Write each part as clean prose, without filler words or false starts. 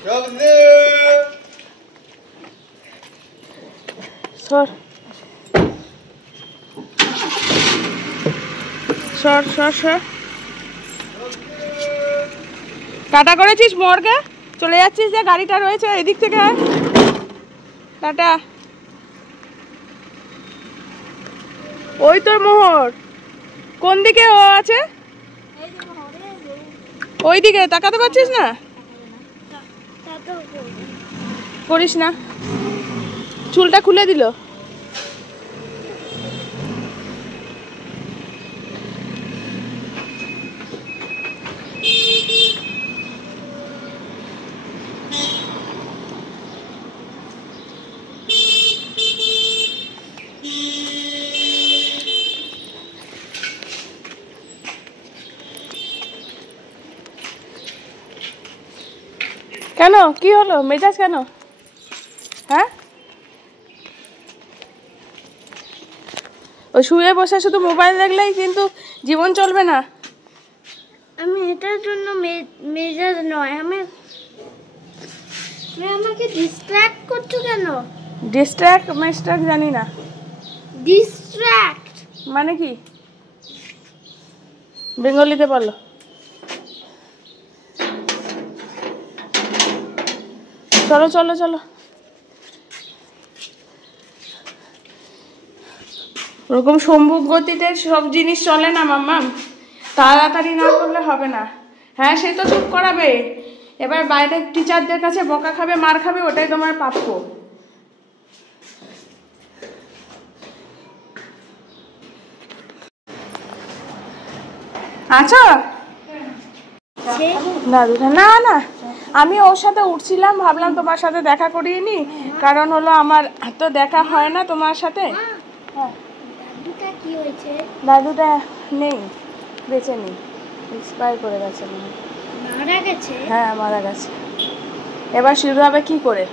সর সর সর সর। টাটা করেছিস মোড়কে চলে যাচ্ছিস যে গাড়িটা রয়েছে এদিক থেকে। টাটা। ওই তোর মোহর কোন দিকে ও আছে? ওই দিকে তাকাতে পারছিস না? করিস না, চুলটা খুলে দিল। কেন কি হলো মেজাজ কেন? হ্যাঁ ওই শুয়ে বসে শুধু মোবাইল দেখলেই কিন্তু জীবন চলবে না। আমি এটার জন্য মেজাজ নয়, আমাকে ডিস্ট্র্যাক্ট করছো কেন? ডিস্ট্র্যাক্ট জানি না। ডিস্ট্র্যাক্ট মানে কি বেঙ্গলিতে বলো। চলো চলো চলো। ওরকম সম্মুখ গতিতে সব জিনিস চলে না মাম্মাম, তাড়াতাড়ি না করলে হবে না। হ্যাঁ সে তো চুপ করাবে, এবার বাইরের টিচারদের কাছে বকা খাবে মার খাবে, ওটাই তোমার প্রাপ্য। আচ্ছা দাদুটা না না আমি ওর সাথে উঠছিলাম, ভাবলাম তোমার সাথে দেখা করিয়ে নি, কারণ হলো আমার তো দেখা হয় না তোমার সাথে। কি হয়েছে? দাদুটা নেই, বেঁচে নেই, এক্সপায়ার করে গেছে। মারা গেছে? হ্যাঁ মারা গেছে। এবার শুরু হবে কি করে?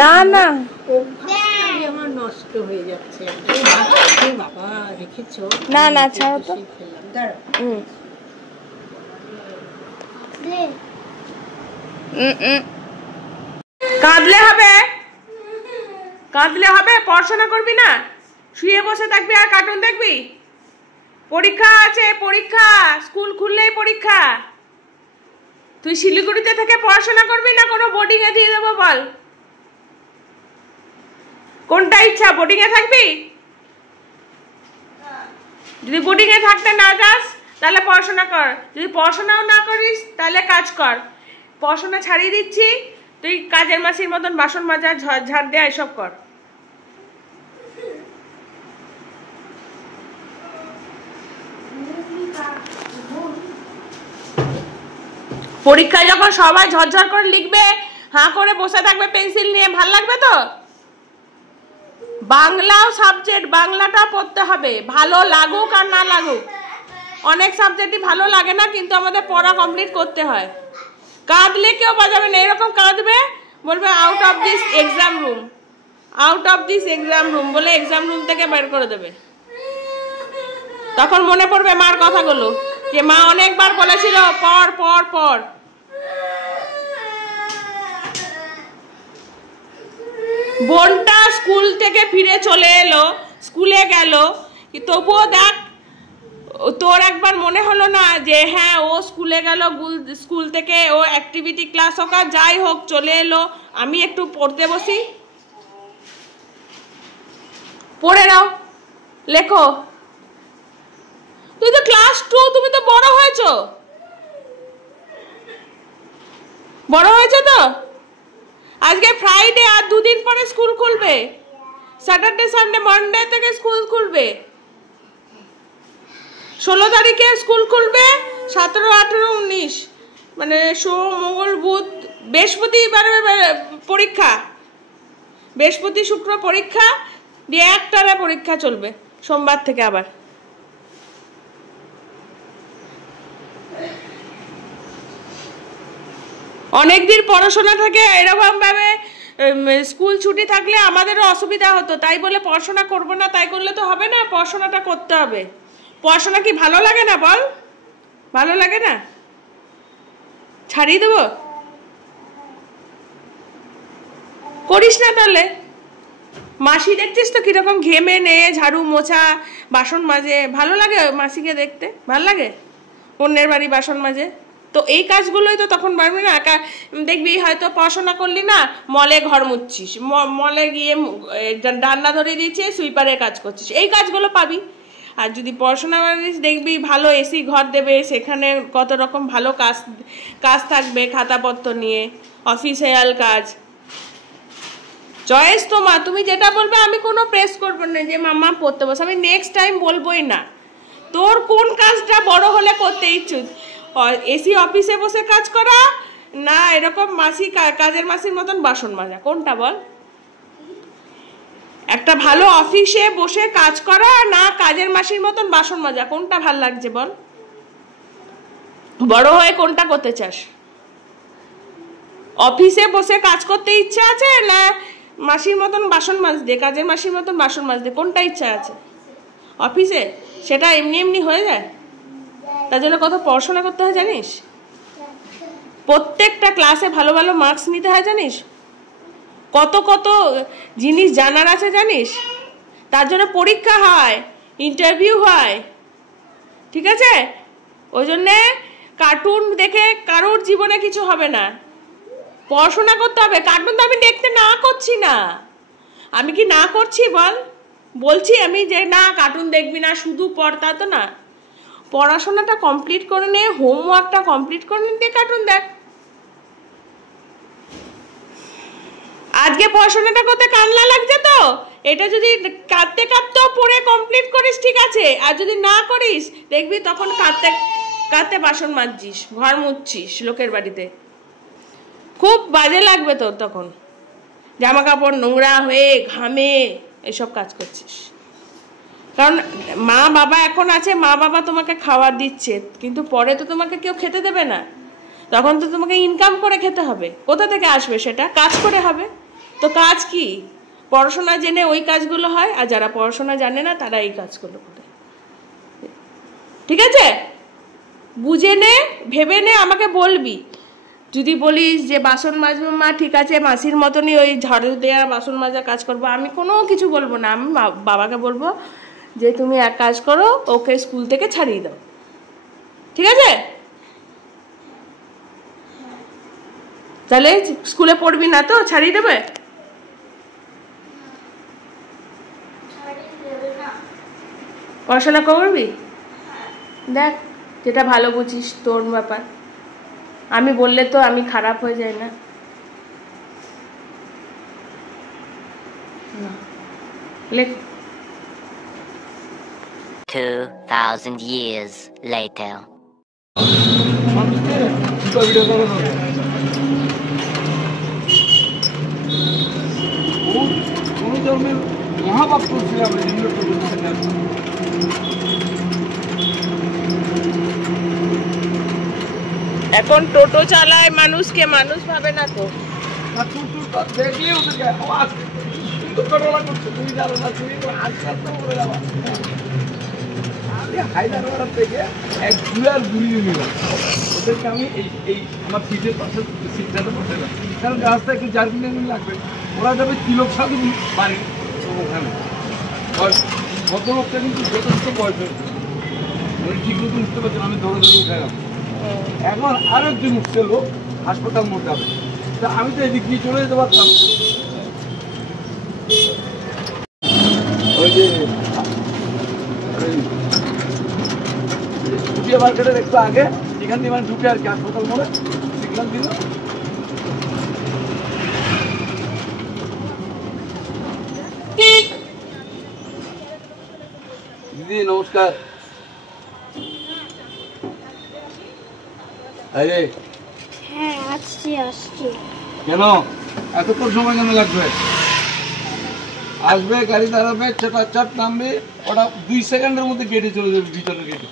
না না আমার নষ্ট হয়ে যাচ্ছে। বাবা রেখেছো? না না ছাড়ো তো। কাঁদলে হবে, কাঁদলে হবে? পড়াশোনা করবি না, শুয়ে বসে থাকবি আর কার্টুন দেখবি? পরীক্ষা আছে, পরীক্ষা, স্কুল খুললেই পরীক্ষা। তুই শিলিগুড়িতে থেকে পড়াশোনা করবি না কোনো বোর্ডিং এ দিয়ে দেবো বল? কোনটা ইচ্ছা, বোর্ডিং এ থাকবি? যদি বোর্ডিং এ থাকতে না যাস তাহলে পড়াশোনা কর, যদি পড়াশোনাও না করিস তাহলে কাজ কর। পড়াশোনা ছাড়িয়ে দিচ্ছি, তুই কাজের মাসির মতন বাসন মাজা ঝাড় দেয়া এসব কর। পরীক্ষায় যখন সবাই ঝরঝর করে লিখবে, হাঁ করে বসে থাকবে পেন্সিল নিয়ে, ভাল লাগবে তো? বাংলাও সাবজেক্ট, বাংলাটা পড়তে হবে, ভালো লাগুক আর না লাগুক। অনেক সাবজেক্টই ভালো লাগে না, কিন্তু আমাদের পড়া কমপ্লিট করতে হয়। কাঁদলে কেউ বাজাবে না, এরকম কাঁদবে, বলবে out of this exam room, out of this exam room বলে এক্সাম রুম থেকে বের করে দেবে। তখন মনে পড়বে মার কথাগুলো, যে মা অনেকবার বলেছিল পড় পড় পড়। বোনটা স্কুল থেকে ফিরে চলে এলো, স্কুলে গেল, তবুও দেখ তোর একবার মনে হলো না যে হ্যাঁ ও স্কুলে গেল, স্কুল থেকে ও অ্যাক্টিভিটি ক্লাস হোক আর যাই হোক চলে এলো, আমি একটু পড়তে বসি? পড়ে নাও, লেখো। তুই তো ক্লাস 2, তুমি তো বড় হয়েছো, বড় হয়েছে তো। আজকে ফ্রাইডে, আর 2 দিন পরে স্কুল খুলবে, স্যাটারডে সানডে মানডে থেকে স্কুল খুলবে। 16 তারিখে স্কুল খুলবে, 17, 18, 19 মানে সোম মঙ্গল বুধ বৃহস্পতিবার পরীক্ষা, বৃহস্পতি শুক্র পরীক্ষা দিয়ে একটানা পরীক্ষা চলবে সোমবার থেকে আবার। অনেকদিন পড়াশোনা থাকে, এরকম ভাবে স্কুল ছুটি থাকলে আমাদেরও অসুবিধা হতো, তাই বলে পড়াশোনা করবো না তাই করলে তো হবে না, পড়াশোনাটা করতে হবে। পড়াশোনা কি ভালো লাগে না বল? ভালো লাগে না? ছাড়িয়ে দেবো? করিস না তাহলে। মাসি দেখছিস তো কিরকম ঘেমে নেয়ে ঝাড়ু মোছা বাসন মাজে, ভালো লাগে মাসিকে দেখতে? ভালো লাগে অন্যের বাড়ি বাসন মাজে? তো এই কাজগুলোই তো তখন পারবি না। দেখবি হয়তো পড়াশোনা করলি না, মলে ঘর মুছছিস, মলে গিয়ে রান্না ধরে দিয়েছে সুইপারের কাজ করছিস, এই কাজগুলো পাবি। আর যদি পড়াশোনা করিস দেখবি ভালো এসি ঘর দেবে, সেখানে কত রকম ভালো কাজ থাকবে, খাতাপত্র নিয়ে অফিসিয়াল কাজ। চয়েস তোমার, তুমি যেটা বলবে আমি কোনো প্রেস করবো না যে মামা পড়তে বস, আমি নেক্সট টাইম বলবোই না। তোর কোন কাজটা বড় হলে করতে ইচ্ছুক? এসি অফিসে বসে কাজ করা না এরকম কাজের মাসির মতন বাসন মাজা, কোনটা বল? একটা ভালো অফিসে বসে কাজ করা না কাজের মাসির মতন বাসন মাজা, কোনটা ভাল লাগছে বল? বড় হয়ে কোনটা করতে চাস? অফিসে বসে কাজ করতে ইচ্ছা আছে না মাসির মতন বাসন মাজতে, কাজের মাসির মতন বাসন মাজতে, কোনটা ইচ্ছা আছে? অফিসে সেটা এমনি এমনি হয়ে যায়, তার জন্য কত পড়াশোনা করতে হয় জানিস? প্রত্যেকটা ক্লাসে ভালো ভালো মার্কস নিতে হয় জানিস? কত কত জিনিস জানার আছে জানিস? তার জন্য পরীক্ষা হয়, ইন্টারভিউ হয়, ঠিক আছে? ওই জন্যে কার্টুন দেখে কারোর জীবনে কিছু হবে না, পড়াশোনা করতে হবে। কার্টুন তো আমি দেখতে না করছি না, আমি কি না করছি বল? বলছি আমি যে না কার্টুন দেখবি না শুধু পড়, তা তো না। পড়াশোনাটা কমপ্লিট করে নে, হোমওয়ার্কটা কমপ্লিট করে নে, কার্টুন দেখ। আজকে পড়াশোনাটা করতে কান্না লাগছে তো, এটা যদি কাঁদতে কাঁদতেও পড়ে কমপ্লিট করিস ঠিক আছে, আর যদি না করিস দেখবি তখন কাঁদতে কাঁদতে বাসন মাজছিস, ঘর মুছছিস লোকের বাড়িতে, খুব বাজে লাগবে তোর তখন। জামা কাপড় নোংরা হয়ে ঘামে এসব কাজ করছিস। কারণ মা বাবা এখন আছে, মা বাবা তোমাকে খাবার দিচ্ছে, কিন্তু পরে তো তোমাকে কেউ খেতে দেবে না, তখন তো তোমাকে ইনকাম করে খেতে হবে। কোথা থেকে আসবে সেটা? কাজ করে হবে। তো কাজ কি? পড়াশোনা জেনে ওই কাজগুলো হয়, আর যারা পড়াশোনা জানে না তারা এই কাজগুলো করে। ঠিক আছে? বুঝে নে, ভেবে নে, আমাকে বলবি। যদি বলিস যে বাসন মাজবো মা, ঠিক আছে মাসির মতনই ওই ঝাড়ু দেওয়া বাসন মাজা কাজ করবো, আমি কোনো কিছু বলবো না। আমি বাবাকে বলবো যে তুমি এক কাজ করো, ওকে স্কুল থেকে ছাড়িয়ে দাও, ঠিক আছে? তাহলে স্কুলে পড়বি না তো ছাড়িয়ে দেবে? পড়াশোনা করবি? দেখ যেটা ভালো বুঝিস, তোর ব্যাপার। আমি বললে তো আমি খারাপ হয়ে যাই না। লেখ। 2000 years later. এখন টোটো চালায় মানুষকে, মানুষ ভাবে না তো। হায়দ্রাবাদ থেকে এক ঘুরার গুলি নিলাম, ওদেরকে আমি এই আমার সিটের পাশে সিটটাতে বসে গেলাম, কারণ রাস্তায় একটু জার্কিং লাগবে। ওরা যাবে তিলক সাধু বাড়ি, তো ওখানে ভদ্রলোকটা কিন্তু যথেষ্ট বয়স হয়েছে, উনি ঠিক মতো উঠতে পারছেন, আমি দৌড়ে দৌড়ে উঠে গেলাম। এখন আরো একজন উঠছে লোক হাসপাতাল মোড় যাবে, তা আমি তো এদিক দিয়ে চলে যেতে পারতাম। ওই যে পুটিয়া মার্কেটের একটু আগে এখান দিয়ে মানে ঢুকে আর কি হাসপাতাল মোড়ে সিগন্যাল দিল। দিদি নমস্কার। আরে হ্যাঁ আসছি। কেন এতক্ষণ সময় কেন লাগবে? আসবে, গাড়ি দাঁড়াবে, চাপ নামবে, ওটা 2 সেকেন্ডের মধ্যে গেটে চলে যাবে, ভিতরের গেটে।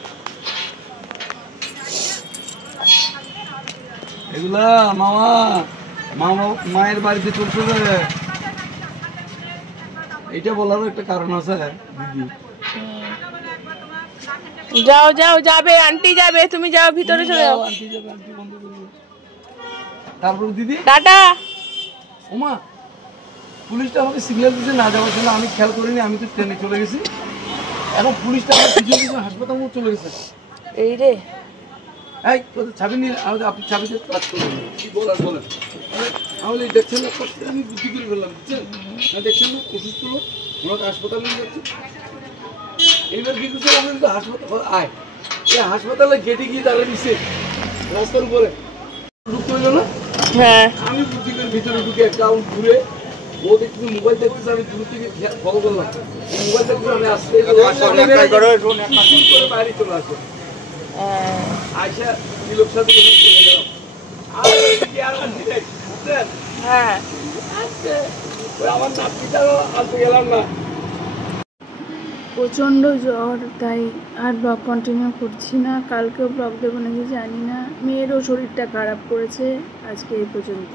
এগুলা মামা মামা মায়ের বাড়িতে চলছে যে, এটা বলারও একটা কারণ আছে দিদি। যাও যাও, যাবে আন্টি যাবে, তুমি যাও ভিতরে চলে যাও। আন্টি যাবে, আন্টি বন্ধ করে দিবে। তারপর দিদি টাটা। ওমা পুলিশটা আমাকে সিগন্যাল দিতে না যাওয়ার জন্য আমি খেয়াল করিনি, আমি তো ট্রেনে চলে গেছি। এখন পুলিশটা আমার পিছনে পিছনে হাসপাতাল চলে গেছে। এই রে, এই তোদের চাবি নিয়ে আপনি চাবিতে কাজ করবেন কি বলার বলেন। তাহলে দেখছেন না আমি বুদ্ধি করে ফেললাম, বুঝছেন না? দেখছেন না ওষুধ তুলো ওনাকে হাসপাতালে নিয়ে যাচ্ছে। এইবার কি করছে আমরা কিন্তু হাসপাতাল আয় এই হাসপাতালে গেটে গিয়ে দাঁড়িয়ে দিচ্ছে রাস্তার উপরে ঢুকতে হইল না। হ্যাঁ আমি বুদ্ধি করে ভিতরে ঢুকে একটা রাউন্ড ঘুরে ও দেখছি মোবাইল দেখতেছে, আমি দূর থেকে ফলো করলাম মোবাইল দেখতে আমি আসতে করে বাইরে চলে আসবো। আয়সা লোক সাথে চলে গেলাম। হ্যাঁ আমার নাতিটাও আনতে গেলাম না। প্রচণ্ড জ্বর, তাই আর ব্লগ কন্টিনিউ করছি না। কালকেও ব্লগ দেবো নাকি জানি না। মেয়েরও শরীরটা খারাপ করেছে। আজকে এই পর্যন্ত।